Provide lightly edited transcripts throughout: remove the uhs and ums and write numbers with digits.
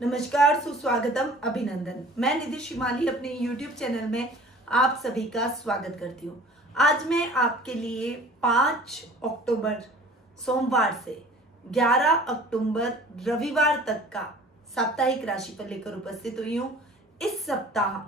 नमस्कार, सुस्वागतम, अभिनंदन। मैं निधि शिमाली अपने YouTube चैनल में आप सभी का स्वागत करती हूँ। आज मैं आपके लिए 5 अक्टूबर सोमवार से 11 अक्टूबर रविवार तक का साप्ताहिक राशिफल लेकर उपस्थित हुई हूँ। इस सप्ताह,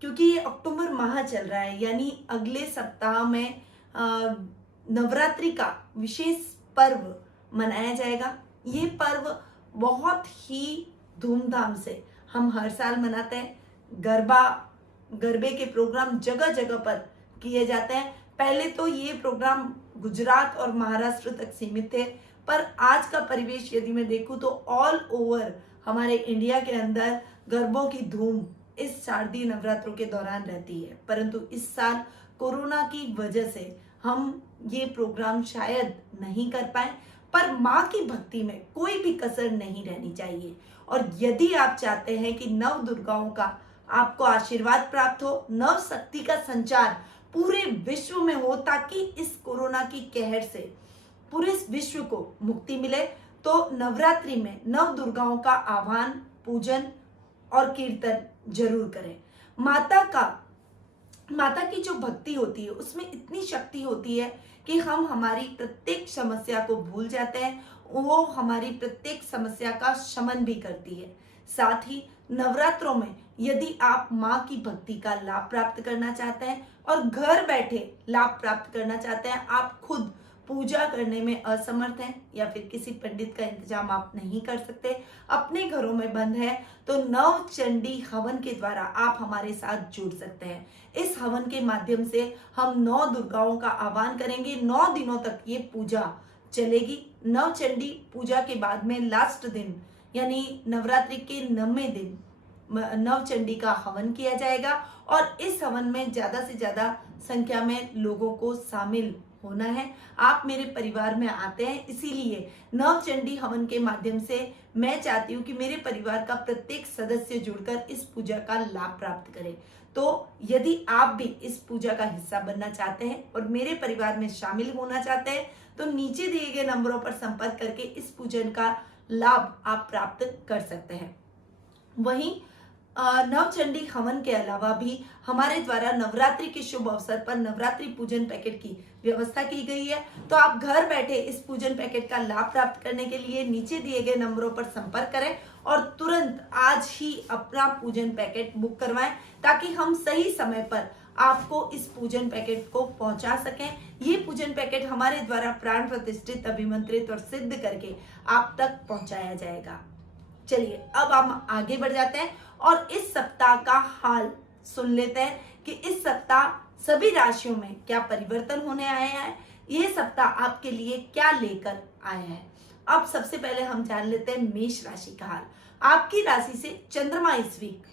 क्योंकि ये अक्टूबर माह चल रहा है, यानी अगले सप्ताह में नवरात्रि का विशेष पर्व मनाया जाएगा। ये पर्व बहुत ही धूमधाम से हम हर साल मनाते हैं। गरबे के प्रोग्राम जगह जगह पर किए जाते हैं। पहले तो ये प्रोग्राम गुजरात और महाराष्ट्र तक सीमित थे, पर आज का परिवेश यदि मैं देखूं तो ऑल ओवर हमारे इंडिया के अंदर गरबों की धूम इस शारदीय नवरात्रों के दौरान रहती है। परंतु इस साल कोरोना की वजह से हम ये प्रोग्राम शायद नहीं कर पाए, पर माँ की भक्ति में कोई भी कसर नहीं रहनी चाहिए। और यदि आप चाहते हैं कि नव दुर्गाओं का आपको आशीर्वाद प्राप्त हो, नव शक्ति का संचार पूरे विश्व में हो, ताकि इस कोरोना की कहर से पूरे विश्व को मुक्ति मिले, तो नवरात्रि में नव दुर्गाओं का आह्वान, पूजन और कीर्तन जरूर करें। माता की जो भक्ति होती है उसमें इतनी शक्ति होती है कि हम हमारी प्रत्येक समस्या को भूल जाते हैं। वो हमारी प्रत्येक समस्या का शमन भी करती है। साथ ही नवरात्रों में यदि आप माँ की भक्ति का लाभ प्राप्त करना चाहते हैं और घर बैठे लाभ प्राप्त करना चाहते हैं, आप खुद पूजा करने में असमर्थ हैं या फिर किसी पंडित का इंतजाम आप नहीं कर सकते, अपने घरों में बंद है, तो नव चंडी हवन के द्वारा आप हमारे साथ जुड़ सकते हैं। इस हवन के माध्यम से हम 9 दुर्गाओं का आह्वान करेंगे। 9 दिनों तक ये पूजा चलेगी। नव चंडी पूजा के बाद में लास्ट दिन, यानी नवरात्रि के 9वें दिन नव चंडी का हवन किया जाएगा। और इस हवन में ज्यादा से ज्यादा संख्या में लोगों को शामिल होना है। आप मेरे परिवार में आते हैं, इसीलिए नव चंडी हवन के माध्यम से मैं चाहती हूँ कि मेरे परिवार का प्रत्येक सदस्य जुड़कर इस पूजा का लाभ प्राप्त करे। तो यदि आप भी इस पूजा का हिस्सा बनना चाहते हैं और मेरे परिवार में शामिल होना चाहते हैं, तो नीचे दिए गए नंबरों पर संपर्क करके इस पूजन का लाभ आप प्राप्त कर सकते हैं। वहीं नवचंडी हवन के अलावा भी हमारे द्वारा नवरात्रि के शुभ अवसर पर नवरात्रि पूजन पैकेट की व्यवस्था की गई है। तो आप घर बैठे इस पूजन पैकेट का लाभ प्राप्त करने के लिए नीचे दिए गए नंबरों पर संपर्क करें और तुरंत आज ही अपना पूजन पैकेट बुक करवाएं, ताकि हम सही समय पर आपको इस पूजन पैकेट को पहुंचा सकें। ये पूजन पैकेट हमारे द्वारा प्राण प्रतिष्ठित, अभिमंत्रित और सिद्ध करके आप तक पहुंचाया जाएगा। चलिए अब हम आगे बढ़ जाते हैं और इस सप्ताह का हाल सुन लेते हैं कि इस सप्ताह सभी राशियों में क्या परिवर्तन होने आया है, ये सप्ताह आपके लिए क्या लेकर आया है। अब सबसे पहले हम जान लेते हैं मेष राशि का हाल। आपकी राशि से चंद्रमा इस वीक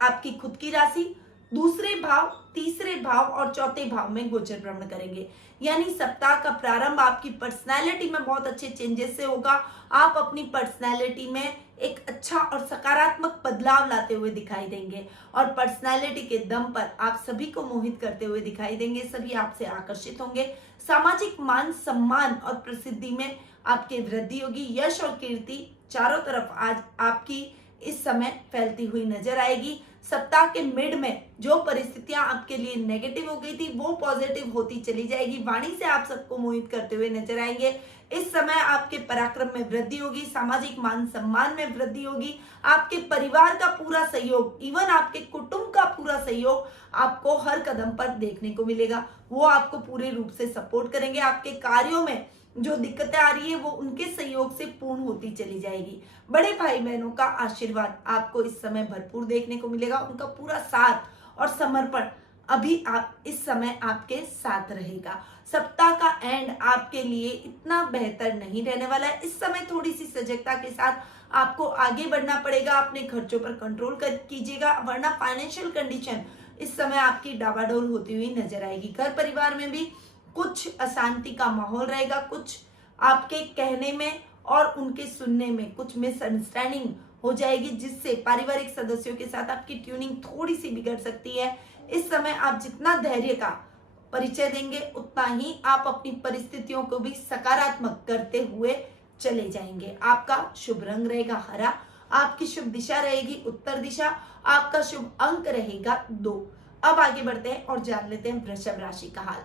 आपकी खुद की राशि, दूसरे भाव, तीसरे भाव और चौथे भाव में गोचर भ्रमण करेंगे। यानी सप्ताह का प्रारंभ आपकी पर्सनैलिटी में बहुत अच्छे चेंजेस से होगा। आप अपनी पर्सनैलिटी में एक अच्छा और सकारात्मक बदलाव लाते हुए दिखाई देंगे और पर्सनैलिटी के दम पर आप सभी को मोहित करते हुए दिखाई देंगे। सभी आपसे आकर्षित होंगे। सामाजिक मान सम्मान और प्रसिद्धि में आपके वृद्धि होगी। यश और कीर्ति चारों तरफ आज आपकी इस समय फैलती हुई नजर आएगी। सप्ताह के मिड में जो परिस्थितियां आपके लिए नेगेटिव हो गई थी, वो पॉजिटिव होती चली जाएगी। वाणी से आप सबको मोहित करते हुए नजर आएंगे। इस समय आपके पराक्रम में वृद्धि होगी, सामाजिक मान सम्मान में वृद्धि होगी। आपके परिवार का पूरा सहयोग, इवन आपके कुटुंब का पूरा सहयोग आपको हर कदम पर देखने को मिलेगा। वो आपको पूरे रूप से सपोर्ट करेंगे। आपके कार्यों में जो दिक्कतें आ रही है वो उनके सहयोग से पूर्ण होती चली जाएगी। बड़े भाई बहनों का आशीर्वाद आपको इस समय भरपूर देखने को मिलेगा। उनका पूरा साथ और समर्पण अभी आप इस समय आपके साथ रहेगा। सप्ताह का एंड आपके लिए इतना बेहतर नहीं रहने वाला है। इस समय थोड़ी सी सजगता के साथ आपको आगे बढ़ना पड़ेगा। अपने खर्चों पर कंट्रोल कीजिएगा, वरना फाइनेंशियल कंडीशन इस समय आपकी डावाडोल होती हुई नजर आएगी। घर परिवार में भी कुछ अशांति का माहौल रहेगा। कुछ आपके कहने में और उनके सुनने में कुछ मिसअंडरस्टैंडिंग हो जाएगी, जिससे पारिवारिक सदस्यों के साथ आपकी ट्यूनिंग थोड़ी सी बिगड़ सकती है। इस समय आप जितना धैर्य का परिचय देंगे, उतना ही आप अपनी परिस्थितियों को भी सकारात्मक करते हुए चले जाएंगे। आपका शुभ रंग रहेगा हरा। आपकी शुभ दिशा रहेगी उत्तर दिशा, आपका शुभ अंक रहेगा 2। अब आगे बढ़ते हैं और जान लेते हैं वृषभ राशि का हाल।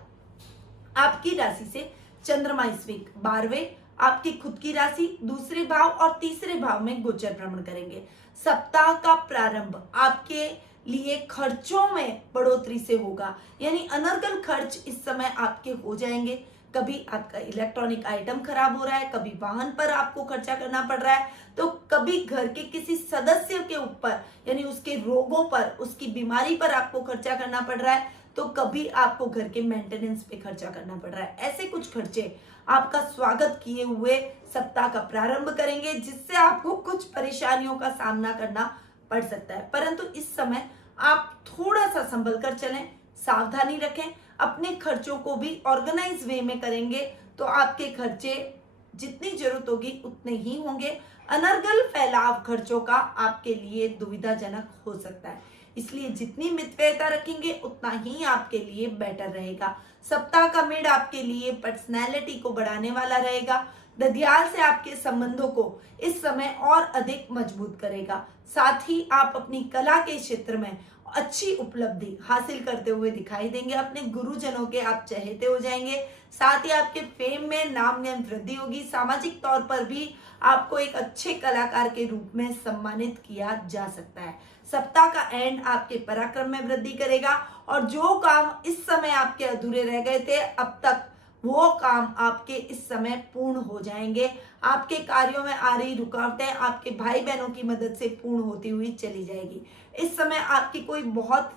आपकी राशि से चंद्रमा इस वीक 12वें, आपकी खुद की राशि दूसरे भाव और तीसरे भाव में गोचर भ्रमण करेंगे। सप्ताह का प्रारंभ आपके लिए खर्चों में बढ़ोतरी से होगा, यानी अनर्गल खर्च इस समय आपके हो जाएंगे। कभी आपका इलेक्ट्रॉनिक आइटम खराब हो रहा है, कभी वाहन पर आपको खर्चा करना पड़ रहा है, तो कभी घर के किसी सदस्य के ऊपर यानी उसके रोगों पर, उसकी बीमारी पर आपको खर्चा करना पड़ रहा है, तो कभी आपको घर के मेंटेनेंस पे खर्चा करना पड़ रहा है। ऐसे कुछ खर्चे आपका स्वागत किए हुए सप्ताह का प्रारंभ करेंगे, जिससे आपको कुछ परेशानियों का सामना करना पड़ सकता है। परंतु इस समय आप थोड़ा सा संभल कर चलें, सावधानी रखें, अपने खर्चों को भी ऑर्गेनाइज वे में करेंगे तो आपके खर्चे जितनी जरूरत होगी उतने ही होंगे। अनर्गल फैलाव खर्चों का आपके लिए दुविधाजनक हो सकता है, इसलिए जितनी मितव्ययता रखेंगे उतना ही आपके लिए बेटर रहेगा। सप्ताह का मिड आपके लिए पर्सनैलिटी को बढ़ाने वाला रहेगा। ददियाल से आपके संबंधों को इस समय और अधिक मजबूत करेगा। साथ ही आप अपनी कला के क्षेत्र में अच्छी उपलब्धि हासिल करते हुए दिखाई देंगे। अपने गुरुजनों के आप चहेते हो जाएंगे। साथ ही आपके फेम में नाम में वृद्धि होगी। सामाजिक तौर पर भी आपको एक अच्छे कलाकार के रूप में सम्मानित किया जा सकता है। सप्ताह का एंड आपके पराक्रम में वृद्धि करेगा और जो काम इस समय आपके अधूरे रह गए थे अब तक, वो काम आपके इस समय पूर्ण हो जाएंगे। आपके कार्यों में आ रही रुकावटें आपके भाई बहनों की मदद से पूर्ण होती हुई चली जाएगी। इस समय आपकी कोई बहुत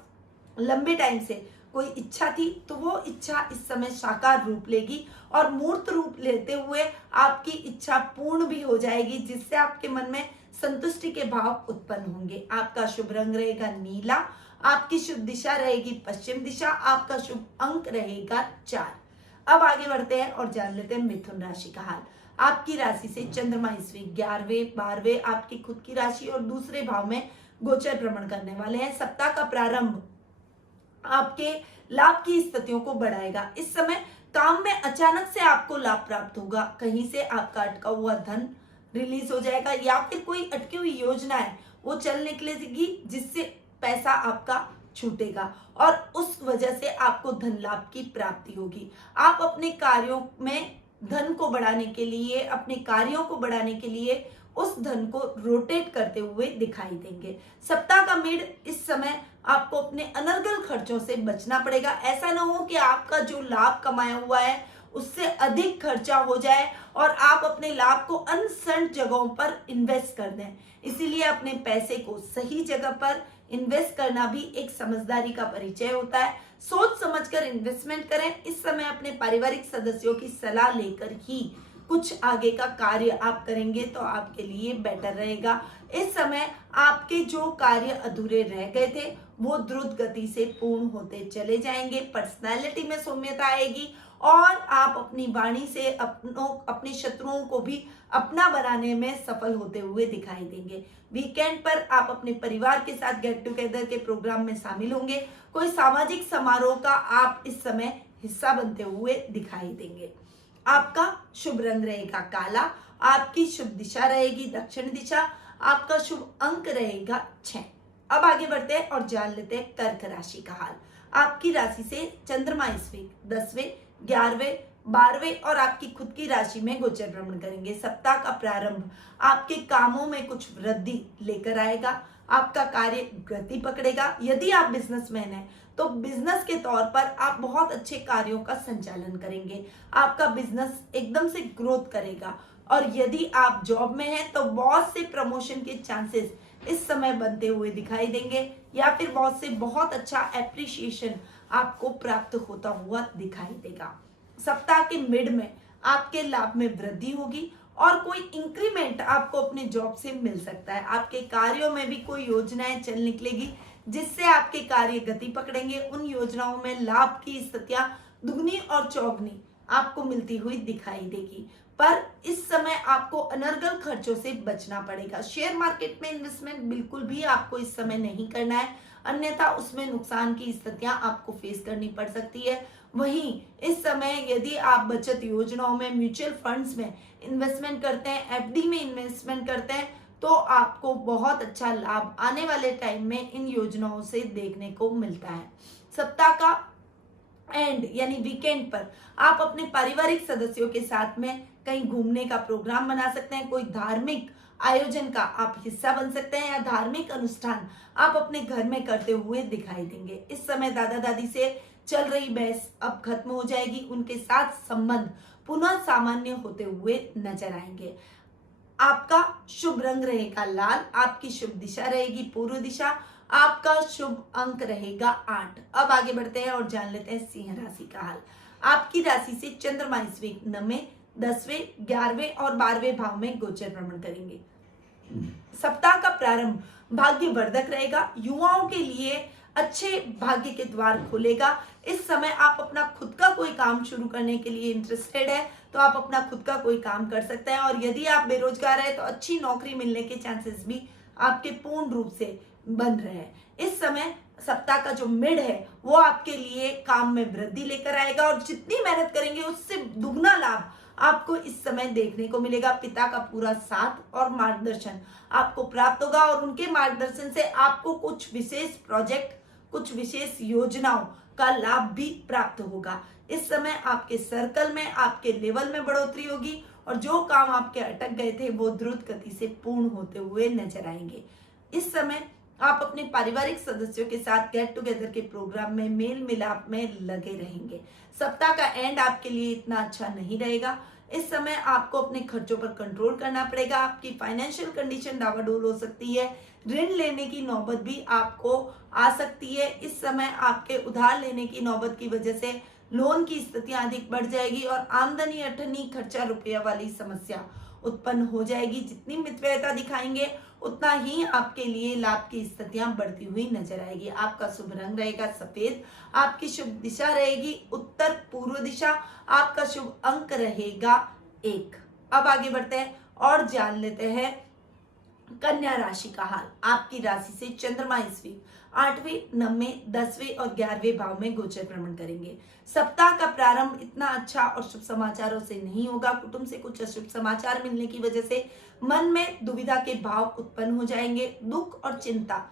लंबे टाइम से कोई इच्छा थी तो वो इच्छा इस समय साकार रूप लेगी और मूर्त रूप लेते हुए आपकी इच्छा पूर्ण भी हो जाएगी, जिससे आपके मन में संतुष्टि के भाव उत्पन्न होंगे। आपका शुभ रंग रहेगा नीला, आपकी शुभ दिशा रहेगी पश्चिम दिशा, आपका शुभ अंक रहेगा 4। अब आगे बढ़ते हैं और जान लेते हैं मिथुन राशि का हाल। आपकी राशि से चंद्रमा इस वीक 11वें 12वें आपकी खुद की राशि और दूसरे भाव में गोचर भ्रमण करने वाले हैं। सप्ताह का प्रारंभ आपके लाभ की स्थितियों को बढ़ाएगा। इस समय काम में अचानक से आपको लाभ प्राप्त होगा। कहीं से आपका अटका हुआ धन रिलीज हो जाएगा या फिर कोई अटकी हुई योजना है वो चल निकलेगी, जिससे पैसा आपका छूटेगा और उस वजह से आपको धन लाभ की प्राप्ति होगी। आप अपने कार्यों में धन को बढ़ाने के लिए, अपने कार्यों को बढ़ाने के लिए उस धन को रोटेट करते हुए दिखाई देंगे। सप्ताह का मिड इस समय आपको अपने अनर्गल खर्चों से बचना पड़ेगा। ऐसा ना हो कि आपका जो लाभ कमाया हुआ है उससे अधिक खर्चा हो जाए और आप अपने लाभ को अनसंट जगहों पर इन्वेस्ट कर दें। इसीलिए अपने पैसे को सही जगह पर इन्वेस्ट करना भी एक समझदारी का परिचय होता है। सोच समझकर इन्वेस्टमेंट करें। इस समय अपने पारिवारिक सदस्यों की सलाह लेकर ही कुछ आगे का कार्य आप करेंगे तो आपके लिए बेटर रहेगा। इस समय आपके जो कार्य अधूरे रह गए थे वो द्रुत गति से पूर्ण होते चले जाएंगे। पर्सनालिटी में सौम्यता आएगी और आप अपनी वाणी से अपने शत्रुओं को भी अपना बनाने में सफल होते हुए दिखाई देंगे। वीकेंड पर आप अपने परिवार के साथ गेट टुगेदर के प्रोग्राम में शामिल होंगे। कोई सामाजिक समारोह का आप इस समय हिस्सा बनते हुए दिखाई देंगे। आपका शुभ रंग रहेगा काला, आपकी शुभ दिशा रहेगी दक्षिण दिशा, आपका शुभ अंक रहेगा 6। अब आगे बढ़ते हैं और जान लेते हैं कर्क राशि का हाल। आपकी राशि से चंद्रमा इस वीक 10वें 11वें 12वें और आपकी खुद की राशि में गोचर भ्रमण करेंगे। सप्ताह का प्रारंभ आपके कामों में कुछ वृद्धि लेकर आएगा। आपका कार्य गति पकड़ेगा। यदि आप बिजनेसमैन हैं तो बिजनेस के तौर पर आप बहुत अच्छे कार्यों का संचालन करेंगे। आपका बिजनेस एकदम से ग्रोथ करेगा और यदि आप जॉब में हैं तो बॉस से प्रमोशन के चांसेस इस समय बनते हुए दिखाई देंगे या फिर बॉस से बहुत अच्छा एप्रिसिएशन आपको प्राप्त होता हुआ दिखाई देगा। सप्ताह के मिड में आपके लाभ में वृद्धि होगी और कोई इंक्रीमेंट आपको अपने जॉब से मिल सकता है। आपके कार्यों में भी कोई योजनाएं चल निकलेगी जिससे आपके कार्य गति पकड़ेंगे। उन योजनाओं में लाभ की स्थितियां दुगनी और चौगनी आपको मिलती हुई दिखाई देगी। पर इस समय आपको अनर्गल खर्चों से बचना पड़ेगा। शेयर मार्केट में इन्वेस्टमेंट बिल्कुल भी आपको इस समय नहीं करना है, अन्यथा उसमें नुकसान की स्थितियां आपको फेस करनी पड़ सकती है। वहीं इस समय यदि आप बचत योजनाओं में, म्यूचुअल फंड्स में इन्वेस्टमेंट करते हैं, एफडी में इन्वेस्टमेंट करते हैं तो आपको बहुत अच्छा लाभ आने वाले टाइम में इन योजनाओं से देखने को मिलता है। सप्ताह का एंड यानी वीकेंड पर आप अपने पारिवारिक सदस्यों के साथ में कहीं घूमने का प्रोग्राम बना सकते हैं। कोई धार्मिक आयोजन का आप हिस्सा बन सकते हैं या धार्मिक अनुष्ठान आप अपने घर में करते हुए दिखाई देंगे। इस समय दादा दादी से चल रही बहस अब खत्म हो जाएगी, उनके साथ संबंध पुनः सामान्य होते हुए नजर आएंगे। आपका शुभ रंग रहेगा लाल, आपकी शुभ दिशा रहेगी पूर्व दिशा, आपका शुभ अंक रहेगा 8। अब आगे बढ़ते हैं और जान लेते हैं सिंह राशि का हाल। आपकी राशि से चंद्रमा इस वीक 9वें, 10वें, 11वें और 12वें भाव में गोचर भ्रमण करेंगे। सप्ताह का प्रारंभ भाग्यवर्धक रहेगा, युवाओं के लिए अच्छे भाग्य के द्वार खोलेगा। इस समय आप अपना खुद का कोई काम शुरू करने के लिए इंटरेस्टेड है तो आप अपना खुद का कोई काम कर सकते हैं, और यदि आप बेरोजगार है तो अच्छी नौकरी मिलने के चांसेस भी आपके पूर्ण रूप से बन रहे हैं। इस समय सप्ताह का जो मिड है वो आपके लिए काम में वृद्धि लेकर आएगा, और जितनी मेहनत करेंगे उससे दुगना लाभ आपको इस समय देखने को मिलेगा। पिता का पूरा साथ और मार्गदर्शन आपको प्राप्त होगा, और उनके मार्गदर्शन से आपको कुछ विशेष प्रोजेक्ट, कुछ विशेष योजनाओं का लाभ भी प्राप्त होगा। इस समय आपके सर्कल में, आपके लेवल में बढ़ोतरी होगी, और जो काम आपके अटक गए थे वो द्रुत गति से पूर्ण होते हुए नजर आएंगे। इस समय आप अपने पारिवारिक सदस्यों के साथ गेट टुगेदर के प्रोग्राम में मेल मिलाप में लगे रहेंगे। सप्ताह का एंड आपके लिए इतना अच्छा नहीं रहेगा। इस समय आपको अपने खर्चों पर कंट्रोल करना पड़ेगा। आपकी फाइनेंशियल कंडीशन डावाडोल हो सकती है, ऋण लेने की नौबत भी आपको आ सकती है। इस समय आपके उधार लेने की नौबत की वजह से लोन की स्थितियां अधिक बढ़ जाएगी, और आमदनी अठनी खर्चा रुपया वाली समस्या उत्पन्न हो जाएगी। जितनी मितव्ययता दिखाएंगे उतना ही आपके लिए लाभ की स्थितियां बढ़ती हुई नजर आएगी। आपका शुभ रंग रहेगा सफेद, आपकी शुभ दिशा रहेगी उत्तर पूर्व दिशा, आपका शुभ अंक रहेगा 1। अब आगे बढ़ते हैं और जान लेते हैं कन्या राशि का हाल। आपकी राशि से चंद्रमा इस वीक 8वें, 9वें, 10वें और 11वें भाव में गोचर भ्रमण करेंगे। सप्ताह का प्रारंभ इतना अच्छा और शुभ समाचारों से नहीं होगा। कुटुंब से कुछ अशुभ समाचार मिलने की वजह से मन में दुविधा के भाव उत्पन्न हो जाएंगे। दुख और चिंता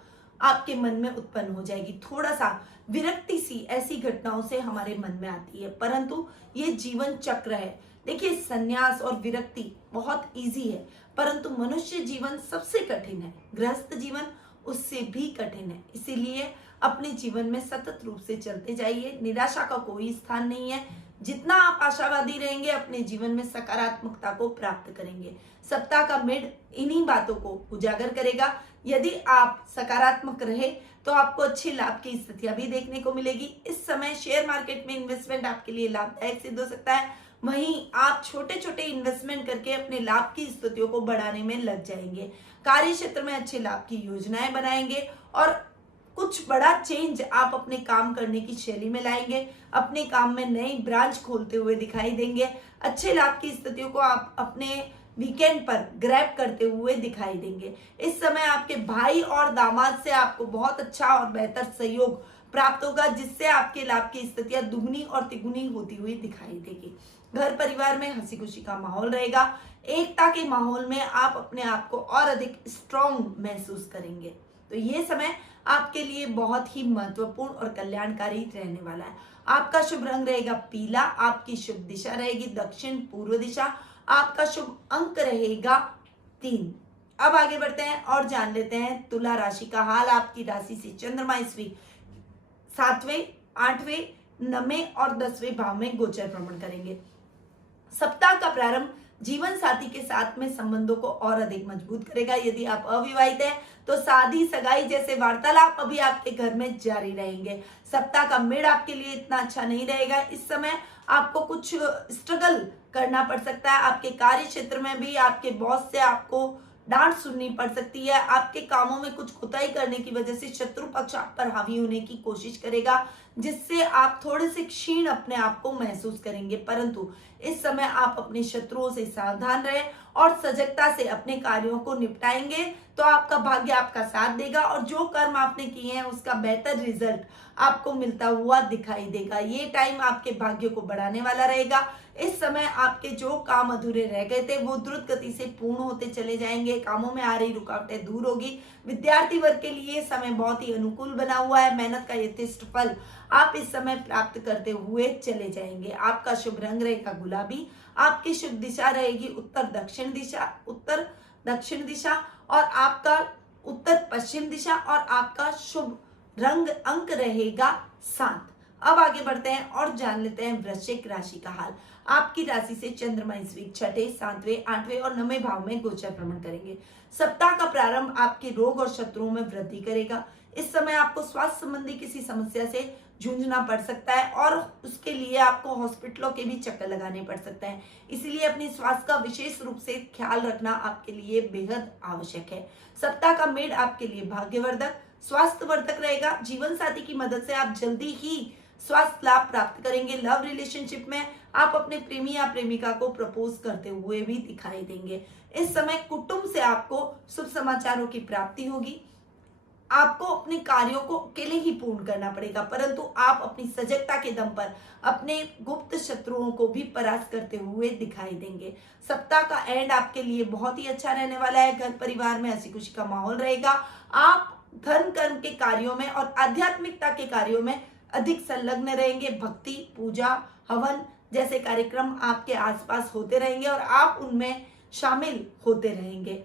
आपके मन में उत्पन्न हो जाएगी। थोड़ा सा विरक्ति सी ऐसी घटनाओं से हमारे मन में आती है, परंतु ये जीवन चक्र है। देखिए, संन्यास और विरक्ति बहुत इजी है, परंतु मनुष्य जीवन सबसे कठिन है। गृहस्थ जीवन उससे भी कठिन है। इसीलिए अपने जीवन में सतत रूप से चलते जाइए। निराशा का कोई स्थान नहीं है। जितना आप आशावादी रहेंगे अपने जीवन में सकारात्मकता को प्राप्त करेंगे। सप्ताह का मिड इन्हीं बातों को उजागर करेगा। यदि आप सकारात्मक रहे तो आपको अच्छे लाभ की स्थितियां भी देखने को मिलेगी। इस समय शेयर मार्केट में इन्वेस्टमेंट आपके लिए लाभदायक सिद्ध हो सकता है। वहीं आप छोटे छोटे इन्वेस्टमेंट करके अपने लाभ की स्थितियों को बढ़ाने में लग जाएंगे। कार्य क्षेत्र में अच्छे लाभ की योजनाएं बनाएंगे, और कुछ बड़ा चेंज आप अपने काम करने की शैली में लाएंगे। अपने काम में नई ब्रांच खोलते हुए दिखाई देंगे। अच्छे लाभ की स्थितियों को आप अपने वीकेंड पर ग्रैब करते हुए दिखाई देंगे। इस समय आपके भाई और दामाद से आपको बहुत अच्छा और बेहतर सहयोग प्राप्त होगा, जिससे आपके लाभ की स्थितियां दुगनी और तिगुनी होती हुई दिखाई देगी। घर परिवार में हंसी खुशी का माहौल रहेगा। एकता के माहौल में आप अपने आप को और अधिक स्ट्रॉन्ग महसूस करेंगे। तो ये समय आपके लिए बहुत ही महत्वपूर्ण और कल्याणकारी रहने वाला है। आपका शुभ रंग रहेगा पीला, आपकी शुभ दिशा रहेगी दक्षिण पूर्व दिशा, आपका शुभ अंक रहेगा 3। अब आगे बढ़ते हैं और जान लेते हैं तुला राशि का हाल। आपकी राशि से चंद्रमा इस वीक 7वें, 8वें, 9वें और 10वें भाव में गोचर भ्रमण करेंगे। सप्ताह का प्रारंभ जीवन साथी के साथ में संबंधों को और अधिक मजबूत करेगा। यदि आप अविवाहित हैं तो शादी सगाई जैसे वार्तालाप अभी आपके घर में जारी रहेंगे। सप्ताह का मिड आपके लिए इतना अच्छा नहीं रहेगा। इस समय आपको कुछ स्ट्रगल करना पड़ सकता है। आपके कार्य क्षेत्र में भी आपके बॉस से आपको डांट सुननी पड़ सकती है। आपके कामों में कुछ कुताही करने की वजह से शत्रु पक्ष आप पर हावी होने की कोशिश करेगा, जिससे आप थोड़े से क्षीण अपने आप को महसूस करेंगे। परंतु इस समय आप अपने शत्रुओं से सावधान रहें और सजगता से अपने कार्यों को निपटाएंगे तो आपका भाग्य आपका साथ देगा और जो कर्म आपने किए हैं उसका बेहतर रिजल्ट आपको मिलता हुआ दिखाई देगा। ये टाइम आपके भाग्य को बढ़ाने वाला रहेगा। इस समय आपके जो काम अधूरे रह गए थे वो द्रुत गति से पूर्ण होते चले जाएंगे। कामों में आ रही रुकावटें दूर होगी। विद्यार्थी वर्ग के लिए समय बहुत ही अनुकूल बना हुआ है। मेहनत का यथेष्ट फल आप इस समय प्राप्त करते हुए चले जाएंगे। आपका शुभ रंग रहेगा गुलाबी। आपकी शुभ दिशा रहेगी उत्तर दक्षिण दिशा और आपका उत्तर पश्चिम दिशा और आपका शुभ रंग अंक रहेगा 7। अब आगे बढ़ते हैं और जान लेते हैं वृश्चिक राशि का हाल। आपकी राशि से चंद्रमा इस वीक 6, 7, 8 और 9वें भाव में गोचर भ्रमण करेंगे। सप्ताह का प्रारंभ आपके रोग और शत्रुओं में वृद्धि करेगा। इस समय आपको स्वास्थ्य संबंधी किसी समस्या से जूझना पड़ सकता है और उसके लिए आपको हॉस्पिटलों के भी चक्कर लगाने पड़ सकते हैं। इसलिए अपनी स्वास्थ्य का विशेष रूप से ख्याल रखना आपके लिए बेहद आवश्यक है। सप्ताह का मेड आपके लिए भाग्यवर्धक स्वास्थ्यवर्धक रहेगा। जीवन साथी की मदद से आप जल्दी ही स्वास्थ्य लाभ प्राप्त करेंगे। लव रिलेशनशिप में आप अपने प्रेमी या प्रेमिका को प्रपोज करते हुए भी दिखाई देंगे। इस समय कुटुंब से आपको शुभ समाचारों की प्राप्ति होगी। आपको अपने कार्यों को अकेले ही पूर्ण करना पड़ेगा, परंतु आप अपनी सजगता के दम पर अपने गुप्त शत्रुओं को भी परास्त करते हुए दिखाई देंगे। सप्ताह का एंड आपके लिए बहुत ही अच्छा रहने वाला है। घर परिवार में हंसी खुशी का माहौल रहेगा। आप धर्म कर्म के कार्यों में और आध्यात्मिकता के कार्यों में अधिक संलग्न रहेंगे। भक्ति, पूजा, हवन जैसे कार्यक्रम आपके आसपास होते रहेंगे और आप उनमें शामिल होते रहेंगे।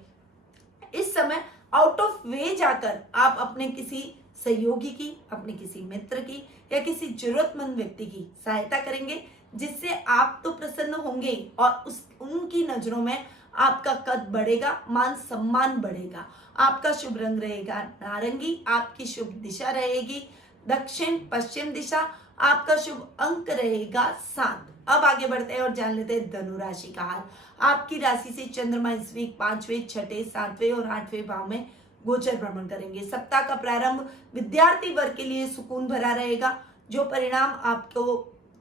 इस समय आउट ऑफ वे जाकर आप अपने किसी सहयोगी की, अपने किसी मित्र की या किसी जरूरतमंद व्यक्ति की सहायता करेंगे, जिससे आप तो प्रसन्न होंगे और उनकी नजरों में आपका कद बढ़ेगा, मान सम्मान बढ़ेगा। आपका शुभ रंग रहेगा नारंगी। आपकी शुभ दिशा रहेगी दक्षिण पश्चिम दिशा। आपका शुभ अंक रहेगा 7। अब आगे बढ़ते हैं और जान लेते हैं धनु राशि का हाल। आपकी राशि से चंद्रमा इस वीक 5वें, 6, 7वें और 8वें भाव में गोचर भ्रमण करेंगे। सप्ताह का प्रारंभ विद्यार्थी वर्ग के लिए सुकून भरा रहेगा। जो परिणाम आपको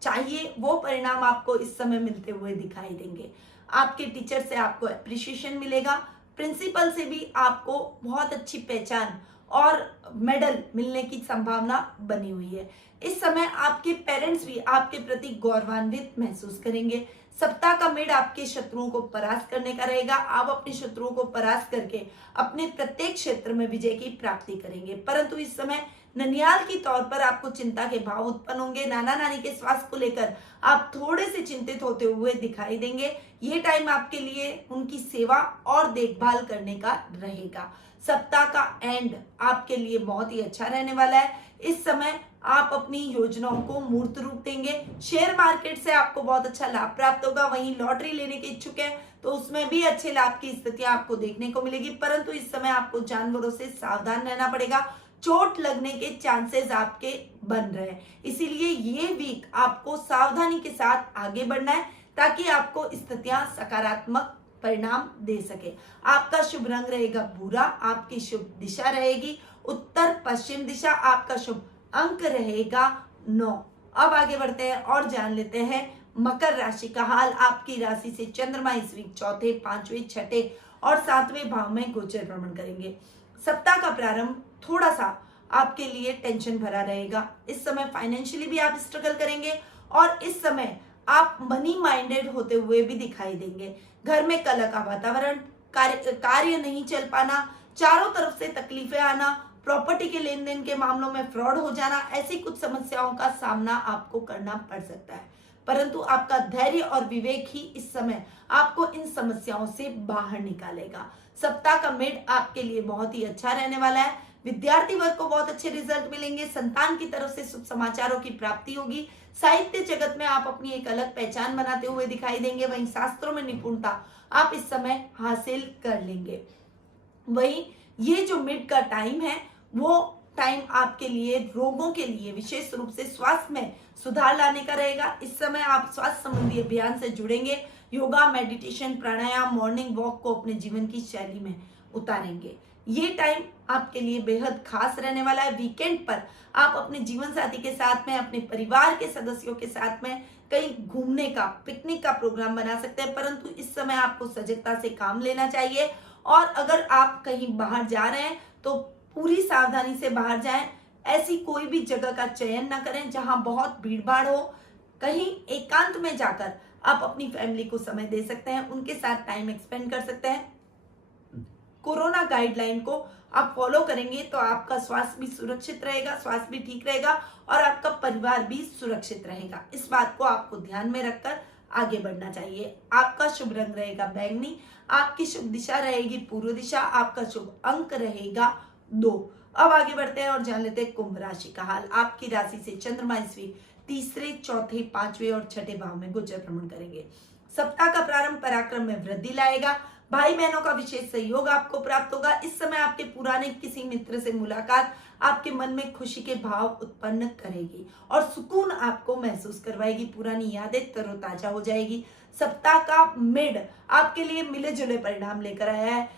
चाहिए वो परिणाम आपको इस समय मिलते हुए दिखाई देंगे। आपके टीचर से आपको अप्रिशिएशन मिलेगा। प्रिंसिपल से भी आपको बहुत अच्छी पहचान और मेडल मिलने की संभावना बनी हुई है। इस समय आपके पेरेंट्स भी आपके प्रति गौरवान्वित महसूस करेंगे। सप्ताह का मेड आपके शत्रुओं को परास्त करने का रहेगा। आप अपने शत्रुओं को परास्त करके अपने प्रत्येक क्षेत्र में विजय की प्राप्ति करेंगे। परंतु इस समय ननिहाल की तौर पर आपको चिंता के भाव उत्पन्न होंगे। नाना नानी के स्वास्थ्य को लेकर आप थोड़े से चिंतित होते हुए दिखाई देंगे। ये टाइम आपके लिए उनकी सेवा और देखभाल करने का रहेगा। सप्ताह का एंड आपके लिए बहुत ही अच्छा रहने वाला है। इस समय आप अपनी योजनाओं को मूर्त रूप देंगे। शेयर मार्केट से आपको बहुत अच्छा लाभ प्राप्त होगा। वहीं लॉटरी लेने के इच्छुक है तो उसमें भी अच्छे लाभ की स्थितियां आपको देखने को मिलेगी, परंतु इस समय आपको जानवरों से सावधान रहना पड़ेगा। चोट लगने के चांसेस आपके बन रहे हैं, इसीलिए ये वीक आपको सावधानी के साथ आगे बढ़ना है ताकि आपको स्थितियां सकारात्मक परिणाम दे सके। आपका शुभ रंग रहेगा भूरा। आपकी शुभ दिशा रहेगी उत्तर पश्चिम दिशा। आपका शुभ अंक रहेगा 9। अब आगे बढ़ते हैं और जान लेते हैं मकर राशि का हाल। आपकी राशि से चंद्रमा इस वीक 4, 5, 6 और 7वें भाव में गोचर भ्रमण करेंगे। सप्ताह का प्रारंभ थोड़ा सा आपके लिए टेंशन भरा रहेगा। इस समय फाइनेंशियली भी आप स्ट्रगल करेंगे और इस समय आप मनी माइंडेड होते हुए भी दिखाई देंगे। घर में कलह का वातावरण, कार्य नहीं चल पाना, चारों तरफ से तकलीफें आना, प्रॉपर्टी के लेन देन के मामलों में फ्रॉड हो जाना, ऐसी कुछ समस्याओं का सामना आपको करना पड़ सकता है, परंतु आपका धैर्य और विवेक ही इस समय आपको इन समस्याओं से बाहर निकालेगा। सप्ताह का मिड आपके लिए बहुत ही अच्छा रहने वाला है। विद्यार्थी वर्ग को बहुत अच्छे रिजल्ट मिलेंगे। संतान की तरफ से शुभ समाचारों की प्राप्ति होगी। साहित्य जगत में आप अपनी एक अलग पहचान बनाते हुए दिखाई देंगे। वहीं शास्त्रों में निपुणता आप इस समय हासिल कर लेंगे। वहीं ये जो मिड का टाइम है वो टाइम आपके लिए रोगों के लिए विशेष रूप से स्वास्थ्य में सुधार लाने का रहेगा। इस समय आप स्वास्थ्य संबंधी अभियान से जुड़ेंगे। योगा, मेडिटेशन, प्राणायाम, मॉर्निंग वॉक को अपने जीवन की शैली में उतारेंगे। ये टाइम आपके लिए बेहद खास रहने वाला है। वीकेंड पर आप अपने जीवन साथी के साथ में, अपने परिवार के सदस्यों के साथ में कहीं घूमने का, पिकनिक का प्रोग्राम बना सकते हैं, परंतु इस समय आपको सजगता से काम लेना चाहिए। और अगर आप कहीं बाहर जा रहे हैं तो पूरी सावधानी से बाहर जाएं। ऐसी कोई भी जगह का चयन ना करें जहां बहुत भीड़ भाड़ हो। कहीं एकांत में जाकर आप अपनी फैमिली को समय दे सकते हैं, उनके साथ टाइम एक्सपेंड कर सकते हैं। कोरोना गाइडलाइन को आप फॉलो करेंगे तो आपका स्वास्थ्य भी सुरक्षित रहेगा, स्वास्थ्य भी ठीक रहेगा और आपका परिवार भी सुरक्षित रहेगा। इस बात को आपको ध्यान में रखकर आगे बढ़ना चाहिए। आपका शुभ रंग रहेगा बैंगनी, आपकी शुभ दिशा रहेगी पूर्व दिशा, आपका शुभ अंक रहेगा 2। अब आगे बढ़ते हैं और जान लेते हैं कुंभ राशि का हाल। आपकी राशि से चंद्रमा इस वीक तीसरे, चौथे, पांचवें और छठे भाव में गोचर भ्रमण करेंगे। सप्ताह का प्रारंभ पराक्रम में वृद्धि लाएगा। भाई बहनों का विशेष सहयोग आपको प्राप्त होगा। इस समय आपके पुराने किसी मित्र से मुलाकात आपके मन में खुशी के भाव उत्पन्न करेगी और सुकून आपको महसूस करवाएगी। पुरानी यादें तरोताजा हो जाएगी। सप्ताह का मिड आपके लिए मिले जुले परिणाम लेकर आया है।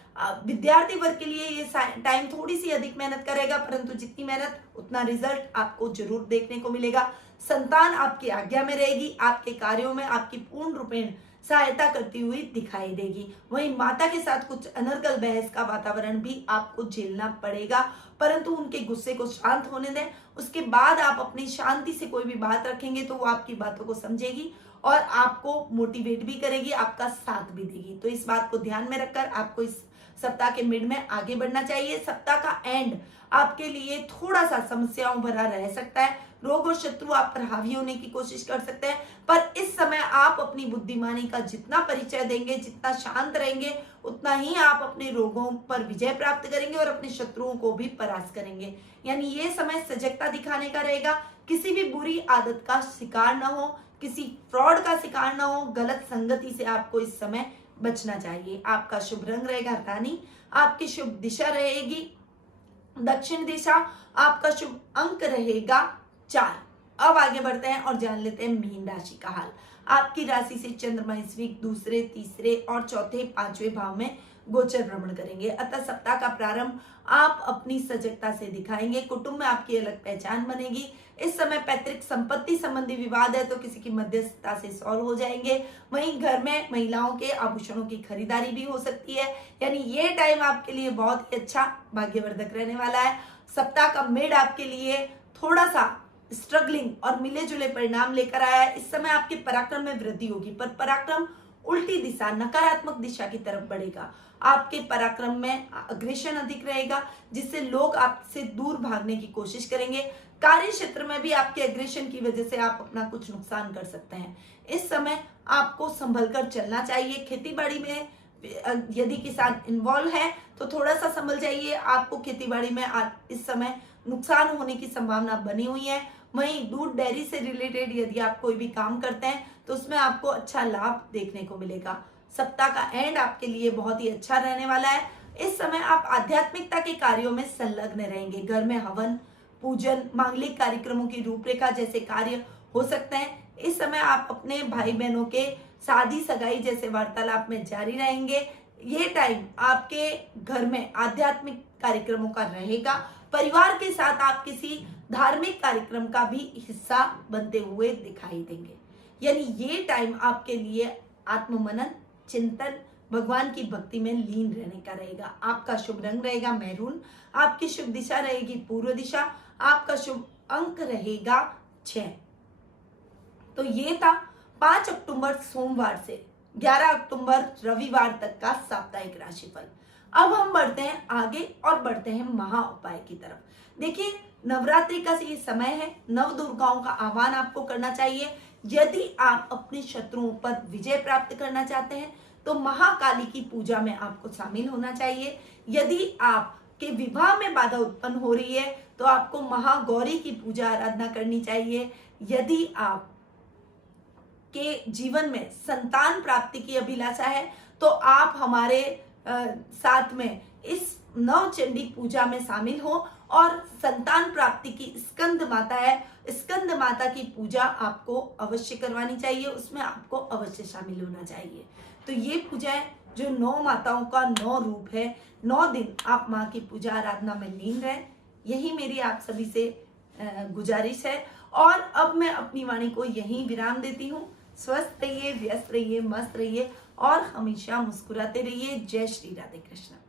विद्यार्थी वर्ग के लिए ये टाइम थोड़ी सी अधिक मेहनत करेगा, परंतु जितनी मेहनत उतना रिजल्ट आपको जरूर देखने को मिलेगा। संतान आपकी आज्ञा में रहेगी, आपके कार्यों में आपकी पूर्ण रूपेण सहायता करती हुई दिखाई देगी। वहीं माता के साथ कुछ अनर्गल बहस का वातावरण भी आपको झेलना पड़ेगा, परंतु उनके गुस्से को शांत होने दें। उसके बाद आप अपनी शांति से कोई भी बात रखेंगे तो वो आपकी बातों को समझेगी और आपको मोटिवेट भी करेगी, आपका साथ भी देगी। तो इस बात को ध्यान में रखकर आपको इस सप्ताह के मिड में आगे बढ़ना चाहिए। सप्ताह का एंड आपके लिए थोड़ा सा समस्याओं भरा रह सकता है। रोग और शत्रु आप पर हावी होने की कोशिश कर सकते हैं, पर इस समय आप अपनी बुद्धिमानी का जितना परिचय देंगे, जितना शांत रहेंगे, उतना ही आप अपने रोगों पर विजय प्राप्त करेंगे और अपने शत्रुओं को भी परास्त करेंगे। यानी ये समय सजगता दिखाने का रहेगा। किसी भी बुरी आदत का शिकार न हो, किसी फ्रॉड का शिकार न हो, गलत संगति से आपको इस समय बचना चाहिए। आपका शुभ रंग रहेगा रानी, आपकी शुभ दिशा रहेगी दक्षिण दिशा, आपका शुभ अंक रहेगा 4। अब आगे बढ़ते हैं और जान लेते हैं मीन राशि का हाल। आपकी राशि से चंद्रमा इस वीक दूसरे, तीसरे और चौथे, पांचवें भाव में गोचर भ्रमण करेंगे। अतः सप्ताह का प्रारंभ आप अपनी सजगता से दिखाएंगे। कुटुंब में आपकी अलग पहचान बनेगी। इस समय पैतृक संपत्ति संबंधी विवाद है तो किसी की मध्यस्थता से सॉल्व हो जाएंगे। वहीं घर में महिलाओं के आभूषणों की खरीदारी भी हो सकती है। यानी ये टाइम आपके लिए बहुत ही अच्छा भाग्यवर्धक रहने वाला है। सप्ताह का मिड आपके लिए थोड़ा सा स्ट्रगलिंग और मिले जुले परिणाम लेकर आया है। इस समय आपके पराक्रम में वृद्धि होगी, पर पराक्रम उल्टी दिशा, नकारात्मक दिशा की तरफ बढ़ेगा। आपके पराक्रम में अग्रेशन अधिक रहेगा, जिससे लोग आपसे दूर भागने की कोशिश करेंगे। कार्य क्षेत्र में भी आपके अग्रेशन की वजह से आप अपना कुछ नुकसान कर सकते हैं। इस समय आपको संभल कर चलना चाहिए। खेतीबाड़ी में यदि किसान इन्वॉल्व है तो थोड़ा सा संभल जाइए। आपको खेतीबाड़ी में इस समय नुकसान होने की संभावना बनी हुई है। वहीं दूध डेयरी से रिलेटेड यदि आप कोई भी काम करते हैं तो उसमें आपको अच्छा लाभ देखने को मिलेगा। सप्ताह का एंड आपके लिए बहुत ही अच्छा रहने वाला है। इस समय आप आध्यात्मिकता के कार्यों में संलग्न रहेंगे। घर में हवन, पूजन, मांगलिक कार्यक्रमों की रूपरेखा जैसे कार्य हो सकते हैं। इस समय आप अपने भाई बहनों के शादी सगाई जैसे वार्तालाप में जारी रहेंगे। ये टाइम आपके घर में आध्यात्मिक कार्यक्रमों का रहेगा। परिवार के साथ आप किसी धार्मिक कार्यक्रम का भी हिस्सा बनते हुए दिखाई देंगे। यानी ये टाइम आपके लिए आत्ममनन, चिंतन, भगवान की भक्ति में लीन रहने का रहेगा। आपका शुभ रंग रहेगा मैरून, आपकी शुभ दिशा रहेगी पूर्व दिशा, आपका शुभ अंक रहेगा 6। तो ये था 5 अक्टूबर सोमवार से 11 अक्टूबर रविवार तक का साप्ताहिक राशिफल। अब हम बढ़ते हैं आगे और बढ़ते हैं महा उपाय की तरफ। देखिए, नवरात्रि का ये समय है। नव दुर्गाओं का आह्वान आपको करना चाहिए। यदि आप अपने शत्रुओं पर विजय प्राप्त करना चाहते हैं तो महाकाली की पूजा में आपको शामिल होना चाहिए। यदि आपके विवाह में बाधा उत्पन्न हो रही है तो आपको महागौरी की पूजा आराधना करनी चाहिए। यदि आप के जीवन में संतान प्राप्ति की अभिलाषा है तो आप हमारे साथ में इस नवचंडी पूजा में शामिल हो और संतान प्राप्ति की स्कंद माता है, स्कंद माता की पूजा आपको अवश्य करवानी चाहिए, उसमें आपको अवश्य शामिल होना चाहिए। तो ये पूजा है जो 9 माताओं का 9 रूप है। 9 दिन आप माँ की पूजा आराधना में लीन रहें, यही मेरी आप सभी से गुजारिश है। और अब मैं अपनी वाणी को यहीं विराम देती हूँ। स्वस्थ रहिए, व्यस्त रहिए, मस्त रहिए और हमेशा मुस्कुराते रहिए। जय श्री राधे कृष्ण।